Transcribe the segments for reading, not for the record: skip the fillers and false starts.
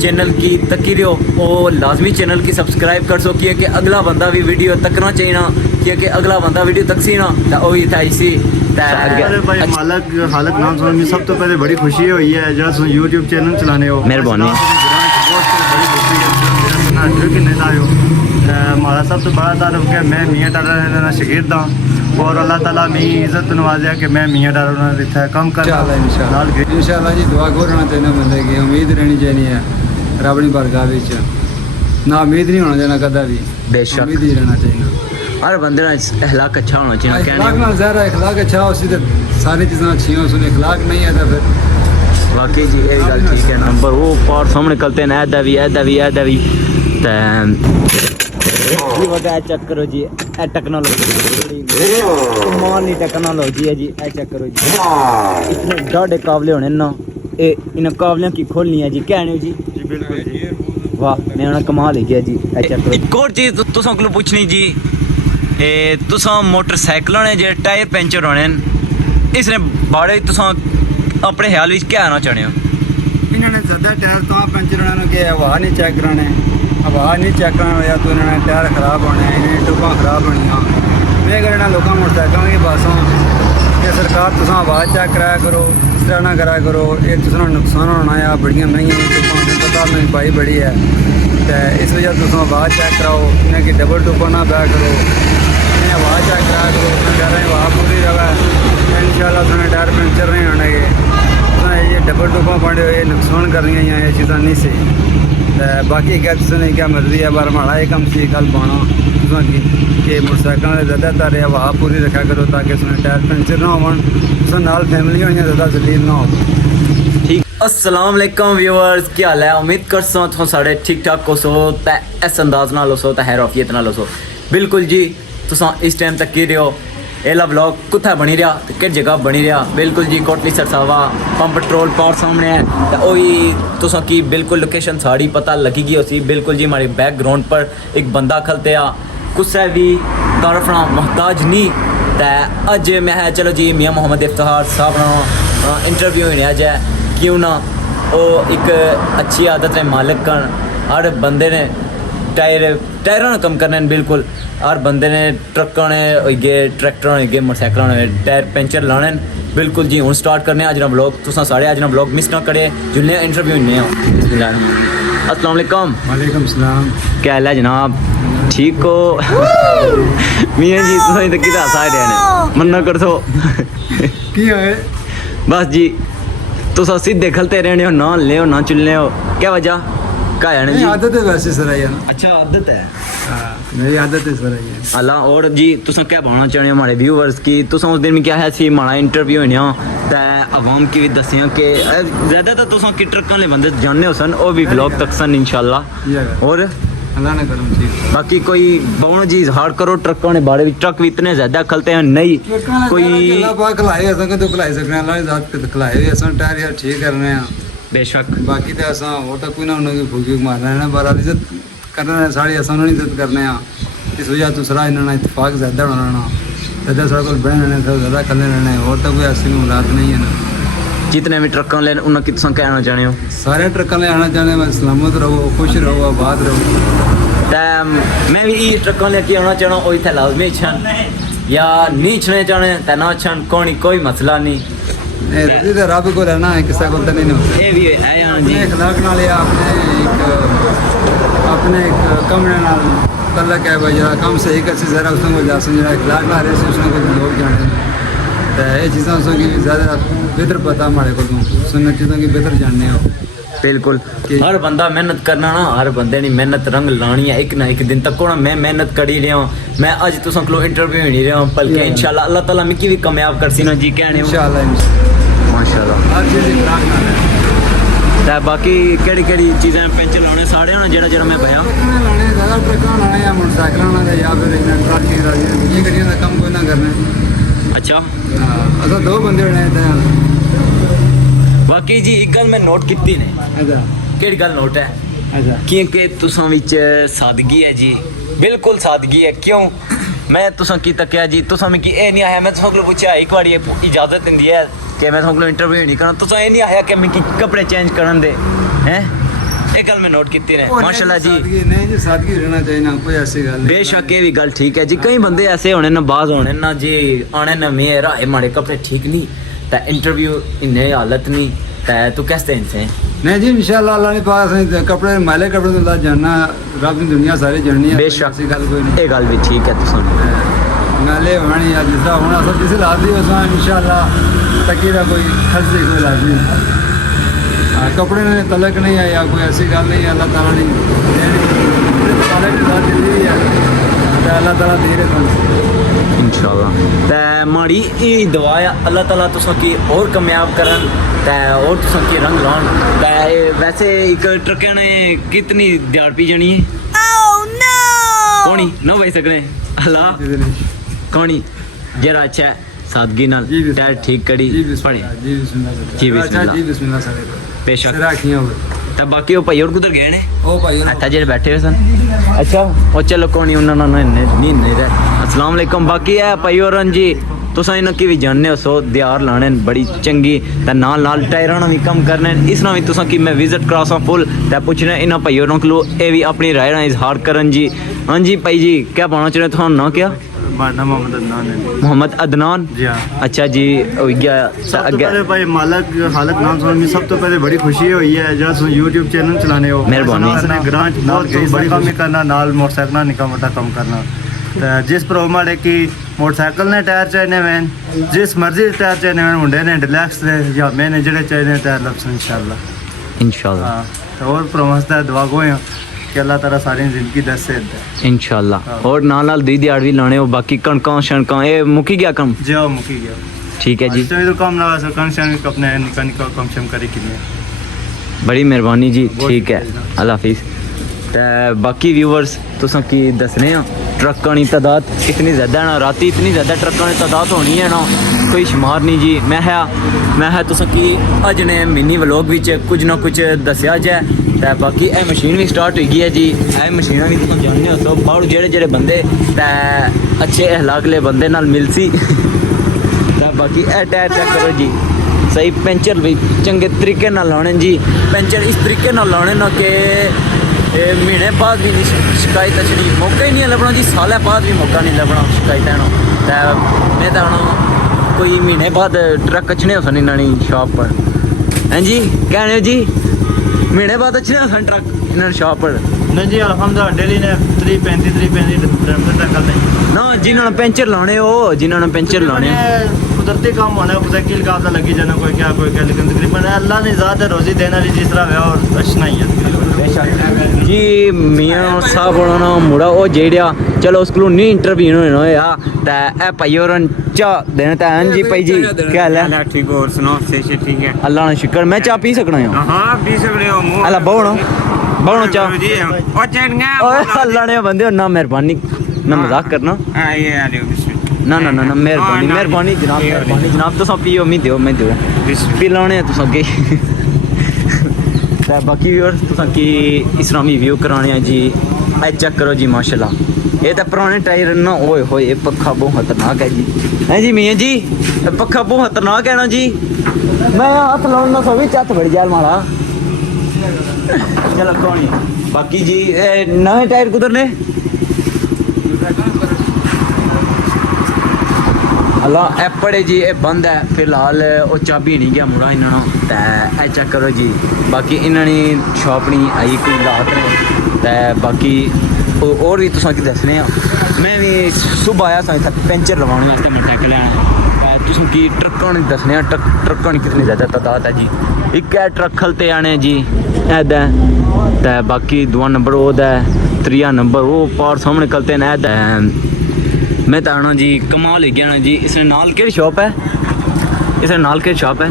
Channel की तकी रहो वो लाजमी चैनल की सब्सक्राइब कर सो कि अगला बंदा भी वीडियो तकना चाहिए ना क्योंकि अगला बंदा वीडियो तकसी ना तो वही था इसी भाई मालक हालत नाम सुन सब तो पहले बड़ी खुशी हुई है जरा सुन यूट्यूब चैनल चलाने हो मेहरबानी हमारा सब तो बड़ा तारुफ है मैं मियाँ डारा शकीर दा और अल्लाह ताला मेरी इज्जत नवाजा कि मैं मियाँ डारा दिता कम कर इंशाल्लाह जी दुआ करो ना तेना बंदे की उम्मीद रहनी चाहिए है रब दी बरगाह विच ना उम्मीद नहीं होना चाहिए कदा भी बेशक उम्मीद ही रहना चाहिए हर बंदे का अखलाक अच्छा होना चाहिए अखलाक ना ज़ाहिर है अखलाक अच्छा हो सीधे सारी चीज़ें अच्छी हो सुन अखलाक नहीं है तो फिर वाकई जी ये गल ठीक है नंबर वो पार सामने निकलते हैं ऐदा भी चेक करो जी ए टेक्नोलॉजी कमाल टेक्नोलॉजी है जी ए चेक करो जी इतने डाढ़े काबले होने ना ये इन काबलियां की खोलनी है जी कहने जी बिल्कुल जी वाह मैं उन्हें कमाल ही गया जी ए चेक करो एक और चीज़ तुसां कोलों पुछनी जी तुसां मोटरसाइकिलों ने जे टायर पंचर होने इसने बारे तुसां अपने ख्याल विच क्या आना चाहते हो इन्होंने ज़्यादा टायर तो पंचर होने कि हवा नहीं चेक कराने हवा नहीं चेक कराने वजह तो इन्होंने टायर खराब होने इन्हें टुब्बां खराब होनियां मैं कहना लोगों मोटरसाइकिलों की बसों कि सरकार तुसां हवा चेक कराया करो इस तरह ना कराया करो ये तुसां नुकसान होना या बड़ियां महंगियां टुब्बां पता महंगाई बड़ी है तो इस वजह तुसां हवा चेक कराओ इन्हें कि डबल टुब्बां ना पाया करो इन्हें हवा चेक कराया करो टायरें हवा पूरी रहे इंशाल्लाह तुसें टायर पंचर नहीं होने ये डबल टुब्बां पाने ये नुकसान करनियां या ये चीज़ां नहीं सही बाकी क्या तुसें क्या मर्जी है पर हमारा ये कम सी कल पाना कि मोटरसाइकिल ज़्यादातर हवा पूरी रखा करो ताकि उसमें टायर पंचर ना हो नाल फैमिली होनी ज़्यादा जलील ना हो ठीक अस्सलाम वालेकुम व्यूअर्स क्या हाल है उम्मीद कर सो तुम साढ़े ठीक ठाक हो सो तो इस अंदाज नाल हो सो तो हैरफियत नाल हो सो बिल्कुल जी तुसां इस टाइम तक की रहो एला ब्लॉग कुत्थै बनी रहा तो किस जगह बनी रहा बिल्कुल जी Kotli Sarsawa pump petrol power सामने है तो वही तुसां की बिल्कुल लोकेशन साड़ी पता लगी गई उसी बिल्कुल जी हमारे बैकग्राउंड पर एक बंदा खलते आ कुसै भी तरफना मोहताज नहीं तो अज मैं है चलो जी मियाँ मोहम्मद इफ्तिखार साहब ना इंटरव्यू होने अज है क्यों ना वो एक अच्छी आदत है मालिक का हर बंदे ने टायरों ने कम करने बिल्कुल हर बंदे ने ट्रकों ने होइए ट्रैक्टर होइए मोटरसाइकिलों ने टायर पंचर लाने बिल्कुल जी हूँ स्टार्ट करने अज ना ब्लॉग तुसां सारे अज ना ब्लॉग मिस ना करे जुल्ले इंटरव्यू होने अस्सलाम वालेकुम वालेकुम सलाम क्या हाल है जनाब ठीक हो मियाँ जी तुसें तो किदा सारे ने मन्ना कर दो की है बस जी तुस सीधे खलते रहने हो ना ले हो ना चुलने हो क्या वजह क्या है जी आदत है वैसे सर है ना अच्छा आदत है मेरी आदत है सर है अल्लाह और जी तुम क्या बोलना चाहते हो हमारे व्यूवर्स की तुम उस दिन में क्या है सी हमारा इंटरव्यू होने तो आवाम की भी दसिया कि ज़्यादातर तुम कि ट्रक वाले बंदे जानने हो सन वो भी ब्लॉग तक सन इंशाल्लाह और अल्लाह ने करम ठीक बाकी कोई बोनो जी इजहार करो ट्रकों ने बारे में ट्रक भी इतने ज़्यादा खलते हैं नहीं कोई अल्लाह पाक खलाए असां तो खलाई सकने अल्लाह की जात के खलाए असां टायर यार ठीक करने हैं बेशक बाकी तो असां और तो कोई ना उन्होंने फूकी मारना है ना बार इज्जत करना है साड़ी असां उन्होंने इज्जत करने हैं इस वजह दूसरा इन्होंने इतफाक ज़्यादा होना ज़्यादा साढ़े को बहन रहने ज़्यादा कल रहने और तो कोई ऐसी मुलाकात नहीं है ना जितने भी ट्रकों ले उन्हें तुम कहना चाहते हो सारे ट्रकों ले आना चाहते हैं सलामत रहो खुश रहो आबाद रहो मैं भी ये ट्रकों लेके आना चाहना वो इतने लाजमी छन या नहीं छने चाहने तो ना छन कोई मसला नहीं तो रब को रहना है किसी को तो नहीं होता ये भी है यार जी अखलाक नाल या अपने एक कमरे नाल कल क्या भाई जरा कम सही कर जरा उसने को जासन जरा अखलाक ना रहे उसने को लोग जाने तो ये चीज़ें उसको की ज़्यादा बेहतर पता हमारे को सुनने चीज़ों की बेहतर जानने हो बिल्कुल हर बंदा मेहनत करना ना हर बंदे ने मेहनत रंग लानी है एक ना एक दिन तक ना मैं मेहनत करी रहा हूँ मैं अज तुम को इंटरव्यू नहीं रहा हूँ बल्कि इंशाल्लाह अल्लाह ताला मिकी भी कामयाब कर सी ना जी कहने इंशाल्लाह माशाल्लाह हर चीज़ अखलाक नाल है तो बाकी केड़ी चीज़ें पेंचर लाने सारे ना जेड़ा मैं भया लाने ज़्यादा ट्रक लाने या मोटरसाइकिल लाने या फिर ट्रक ये गड्डियों का कम कोई ना करना अच्छा असा दो बंदे होने बाकी जी एक गल मैं नोट की ने अच्छा केड़ी गल नोट है अच्छा क्योंकि तुसां विच सादगी है जी बिल्कुल सादगी है क्यों मैं तुसां की तकिया जी तुसां मिगी एह् नहीं आया मैं तुसां कोल पुच्छेआ एक बारी इजाजत दिंदी है कि मैं तुसां कोल इंटरव्यू नहीं करना तुसां एह् नहीं आया कि मिगी कपड़े चेंज करन दे हैं ਇਹ ਗੱਲ ਮੈਂ ਨੋਟ ਕੀਤੀ ਨੇ ਮਾਸ਼ਾਅੱਲਾ ਜੀ नहीं जी सादगी रहना चाहिए ना कोई ऐसी गल नहीं बेशक ये भी गल ठीक है जी कई बंदे ऐसे होने ना बाज होने ना जी आने ना मेरा माड़े कपड़े ठीक नहीं ता इंटरव्यू इन्हें हालत नहीं ता तू कैसे इनसे नहीं जी इंशाल्लाह अल्लाह ने पास कपड़े मैले कपड़े तो अल्लाह जानना रब की दुनिया सारी जाननी है बेशक ऐसी गल कोई नहीं ये गल भी ठीक है तुसां नाले होनी या जिसका होना सब जिस लाजी उसमें इंशाल्लाह तकीरा कोई खर्च कोई लाजी कपड़े ने तलक नहीं है या कोई ऐसी गल नहीं है अल्लाह ताला ने ताला की बात दी है तो अल्लाह ताला दे रहे हैं इंशाल्लाह ता माड़ी ई दुआ है अल्लाह ताला तुसां की और कामयाब करन ता और तुसां की रंग लान ता वैसे एक ट्रक ने कितनी दिहाड़ पी जानी है कोनी ना भाई सकने अल्लाह कोनी जरा अच्छा है, सादगी नाल जी बिस्मिल्लाह। टायर ठीक करी जी पड़ी बिस्मिल्लाह जी बिस्मिल्लाह जी बिस्मिल्लाह। जी बिस्मिल्लाह सारे बेशक राखियां हो ਤਾਂ ਬਾਕੀ ਉਹ ਭਾਈ ਹੋਰ ਕਿੱਧਰ ਗਏ ਨੇ ओ भाई ਅੱਛਾ ਜਿਹੜੇ ਬੈਠੇ ਹੋਏ ਸਨ ਅੱਛਾ ਉਹ ਚਲੋ ਕੋਣੀ ਉਹਨਾਂ ਨਾਲ ਨਹੀਂ ਨਹੀਂ ਰਹਿ ਅਸਲਾਮ ਅਲੈਕੁਮ ਬਾਕੀ ਹੈ ਭਾਈ ਹੋਰਾਂ ਜੀ ਤੁਸੀਂ ਇਹਨਾਂ ਕੀ ਵੀ ਜਾਣਦੇ ਹੋ ਸੋ ਦਿਆਰ ਲਾਣੇ ਨੇ ਬੜੀ ਚੰਗੀ ਤੇ ਨਾਲ ਨਾਲ ਟਾਇਰਾਂ ਨਾਲ ਵੀ ਕੰਮ ਕਰਨੇ ਨੇ ਇਸ ਨਾਲ ਵੀ ਤੁਸੀਂ ਕਿ ਮੈਂ ਵਿਜ਼ਿਟ ਕਰਾਸਾਂ ਫੁੱਲ ਤੇ ਪੁੱਛਣਾ ਇਹਨਾਂ ਭਾਈ ਹੋਰਾਂ ਕੋਲੋਂ ਇਹ ਵੀ ਆਪਣੀ ਰਾਏ ਨਾਲ ਇਜ਼ਹਾਰ ਕਰਨ ਜੀ ਹਾਂਜੀ ਭਾਈ ਜੀ ਕੀ ਪਾਣਾ ਚਾਹੁੰਦੇ ਤੁਹਾਨੂੰ ਨਾ ਕਿਹਾ माना मोहम्मद अदनान है मोहम्मद अदनान जी हाँ अच्छा जी हो गया सब तो पहले भाई मालक हालत नाम सुन सब तो पहले बड़ी खुशी हुई है जरा तुम यूट्यूब चैनल चलाने हो मेहरबानी। ग्रांट नाल बड़ी कम करना नाल मोटरसाइकिल निका मोटा कम करना ते जिस प्रोमाड़े की मोटरसाइकिल ने टायर चाहिए मैन जिस मर्जी दे टायर चाहिए मैन मुंडे ने डिलैक्स दे या मैंने जेड़े चाहिए टायर लप्स इंशाल्लाह इंशाल्लाह हाँ तो और प्रोमस दा दुआ गो कि अल्लाह ताला सारी जिंदगी दस से दे इंशाल्लाह और नाल दी दिहाड़ भी लाने हो बाकी कणकां शणकां ये मुकी गया कम जाओ मुकी गया ठीक है जी तो तो कम लगा सो कंशन अपने निका निका कम शम करे कि बड़ी मेहरबानी जी ठीक है अल्लाह हाफिज ते बाकी व्यूअर्स तुसां की दसने आ ट्रकां दी तादाद इतनी ज़्यादा ना राती इतनी ज़्यादा ट्रकां दी तादाद होनी है ना कोई शुमार नहीं जी मैं है तुसां की अज ने मिनी व्लॉग विच कुछ ना कुछ दस्या जाए ते बाकी ए मशीन भी स्टार्ट हो गई है जी ए मशीनां भी तुसां जानने हो सो बाहर जेड़े बंदे ते अच्छे अखलाकले बंदे नाल मिलसी ते बाकी ए टायर चेक करो जी सही पेंचर भी चंगे तरीके नाल लाने जी पेंचर इस तरीके नाल लाने ना कि महीने बाद भी नहीं शिकायत अचनी मौका ही नहीं लभना जी साल बाद भी मौका नहीं लभना शिकायत तो मैं तो हूँ कोई महीने बाद ट्रक अचने हो सन इन्होंने शॉप पर हैं जी कहने हो जी महीने बाद अच्छे हो सन ट्रक इन्होंने शॉप पर नहीं जी अल्हम्दुलिल्लाह डेली ने 335 ट्रक नहीं ना जिन्होंने पेंचर लाने हो जिन्होंने पेंचर लाने कुदरती काम होना है मुश्किल काम तो लगी जाना कोई क्या लेकिन तकरीबन अल्लाह ने ज़्यादा रोजी देने वाली जिस तरह है और अच्छा ही है जी मियाँ साहब होना मुड़ा वो जेड़ा चलो उस नहीं इंटरव्यू होया ते ए भाई और चाह देना ते हैं जी भाई जी क्या हाल है ठीक और सुनाओ से ठीक है अल्लाह ने शुक्र मैं चाह पी सकना हूँ हां पी सकते हो मुंह अल्लाह बहुना बहुना चाह जी ओ चटना ओए अल्लाह ने बंदे ना मेहरबानी ना मजाक करना हां ये आ लियो बिस्मिल्लाह ना ना ना ना मेहरबानी मेहरबानी जनाब तुसां पियो मैं दियो पी लाने तुसां अगे ते बाकी व्यूअर्स तुसां की इस्लामी व्यू कराने हैं जी ए चेक करो जी माशाल्लाह ये तो पुराने टायर ना ओए होए ये पक्खा बहुत खतरनाक है जी हैं जी मियाँ जी ये पक्खा बहुत खतरनाक है ना जी मैं हाथ लाना सो भी चत बड़ी जाल मारा चलो कौन बाकी जी नए टायर कुधर ने अल्लाह एपड़े जी ये बंद है फिलहाल वो चाबी नहीं गया मुड़ा इन्होंने ते ए चेक करो जी बाकी इन्होंने शॉप नहीं आई कोई रात ने ते बाकी और भी तुसां की दसने मैं भी सुबह आया सा इत्थै पेंचर लवाने वास्ते मोटरसाइकिल लैना तुसां की ट्रकां दी दसने ट्रकां दी कितनी ज़्यादा तादाद है जी एक है ट्रक खलते आने जी ऐदा ते बाकी दूआ नंबर ओह्दा त्रीआ नंबर वो पार सामने खलते न ऐदा मैं तो आना जी कमाल हो गया ना जी इसने नाल केड़ी शॉप है इसने नाल केड़ी शॉप है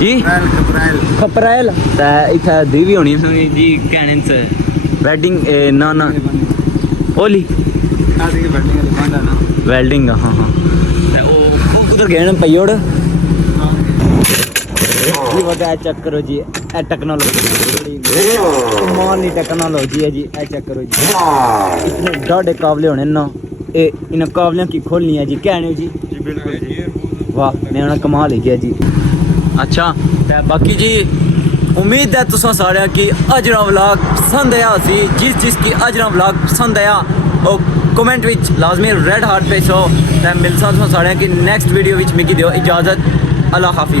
जी खपरैल ते इत्थै दी भी होनी जी कहने से वेडिंग ना ना ओली वेल्डिंग हाँ हाँ ते ओ कुधर गए ना पयोड़ जी वगा चेक करो जी ए टेक्नोलॉजी कमाल दी टेक्नोलॉजी है जी ए चेक करो जी इतने डाढ़े काबले होने ना ए इन काबलियां की खोलनी है जी कहने जी बिल्कुल जी वाह मैं कमाल ही गया जी अच्छा ते बाकी जी उम्मीद है तुसा सारे की अजरा व्लॉग पसंद आया सी जिस की अजरा व्लॉग पसंद आया और कमेंट विच लाजमी रेड हार्ट पे सो मैं मिलसा तुसा सारे की नेक्स्ट वीडियो विच मिगी दियो इजाजत अल्लाह हाफिज।